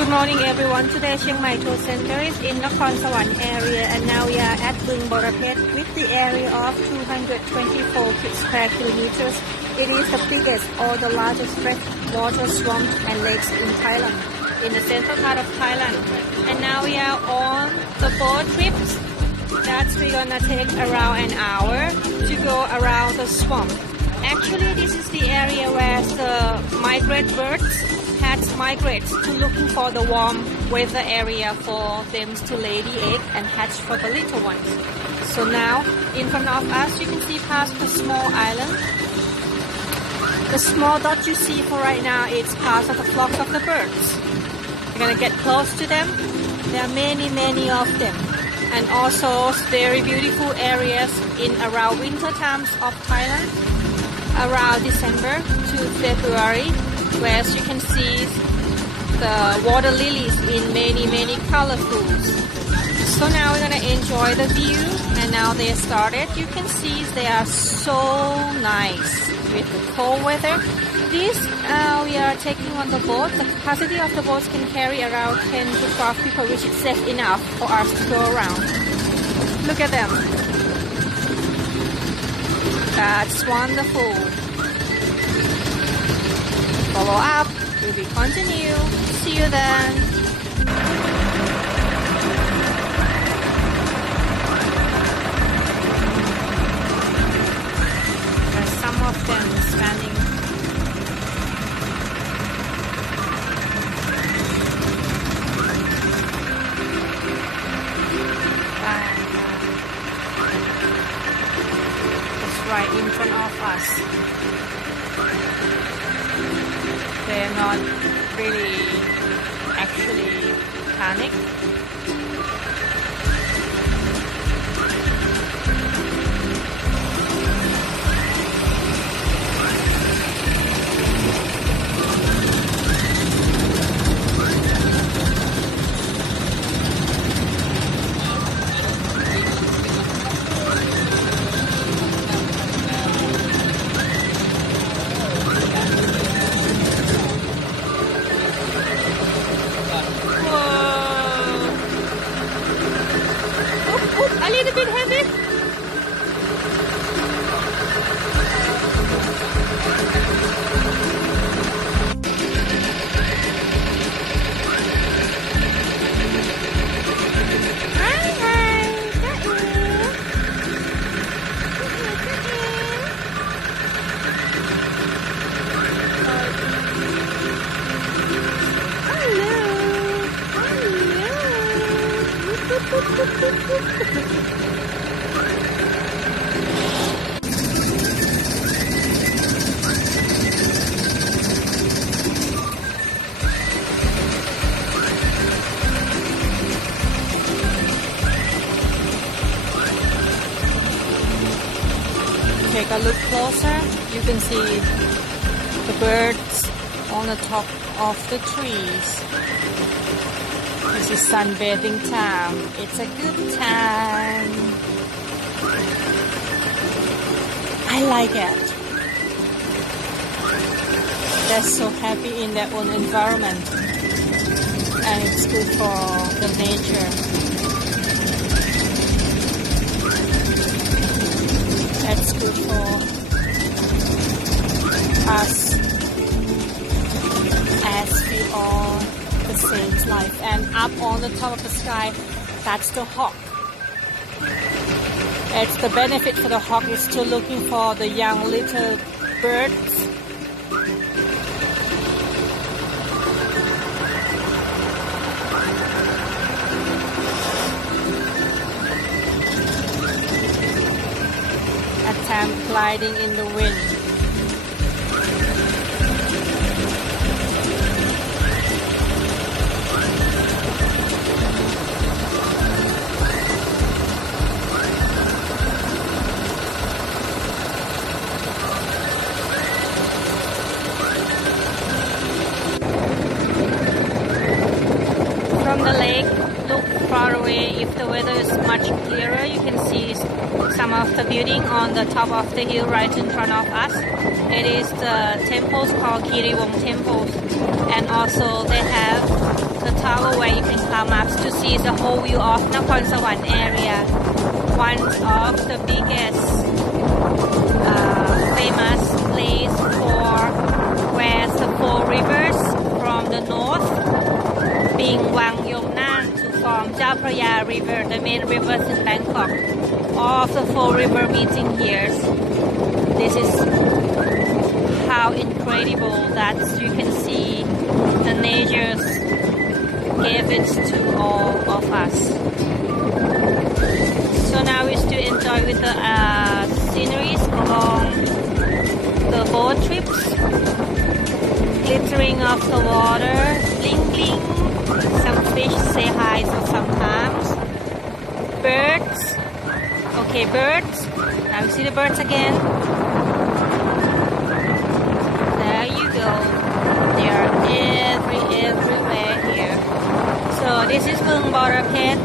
Good morning everyone. Today Chiang Mai Tour Center is in Nakhon Sawan area and now we are atบึng Borapet with the area of 224 square kilometers. It is the biggest or the largest freshwater swamp and lakes in Thailand, in the central part of Thailand. And now we are on the boat trips. That's we're gonna take around an hour to go around the swamp. Actually, this is the area where the migrant birds migrate to looking for the warm weather area for them to lay the egg and hatch for the little ones. So now, in front of us, you can see past the small island. The small dot you see for right now is part of the flocks of the birds. We're gonna get close to them. There are many of them. And also very beautiful areas in around winter times of Thailand, around December to February, where you can see the water lilies in many colorfuls. So now we're gonna enjoy the view, and now they started. You can see they are so nice with the cold weather. This we are taking on the boat. The capacity of the boats can carry around 10 to 12 people, which is safe enough for us to go around. Look at them. That's wonderful. Follow up, will be continue. See you then. There's some of them standing. It's right in front of us. They're not really actually panic. A little bit heavy. Take a look closer. You can see the birds on the top of the trees. This is sunbathing time. It's a good time. I like it. They're so happy in their own environment. And it's good for the nature. That's good for us as we all the same life. And up on the top of the sky, that's the hawk. It's the benefit for the hawk is to looking for the young little birds. Attempt gliding in the wind. From the lake, look far away. If the weather is much clearer, you can see some of the building on the top of the hill right in front of us. It is the temples called Kiriwong temples, and also they have the tower where you can climb up to see the whole view of Nakhon Sawan area. One of the biggest famous place for where the four rivers from the north being Wang Yongnam to form Chao Phraya River, the main rivers in Bangkok. All of the four river meeting here. This is how incredible that you can see the nature gave it to all of us. So now we still enjoy with the sceneries along the boat trips, glittering of the water, bling bling. Some fish say hi so sometimes. Birds. Okay, birds. Now we see the birds again. There you go. They are everywhere here. So this is Bung Borapet.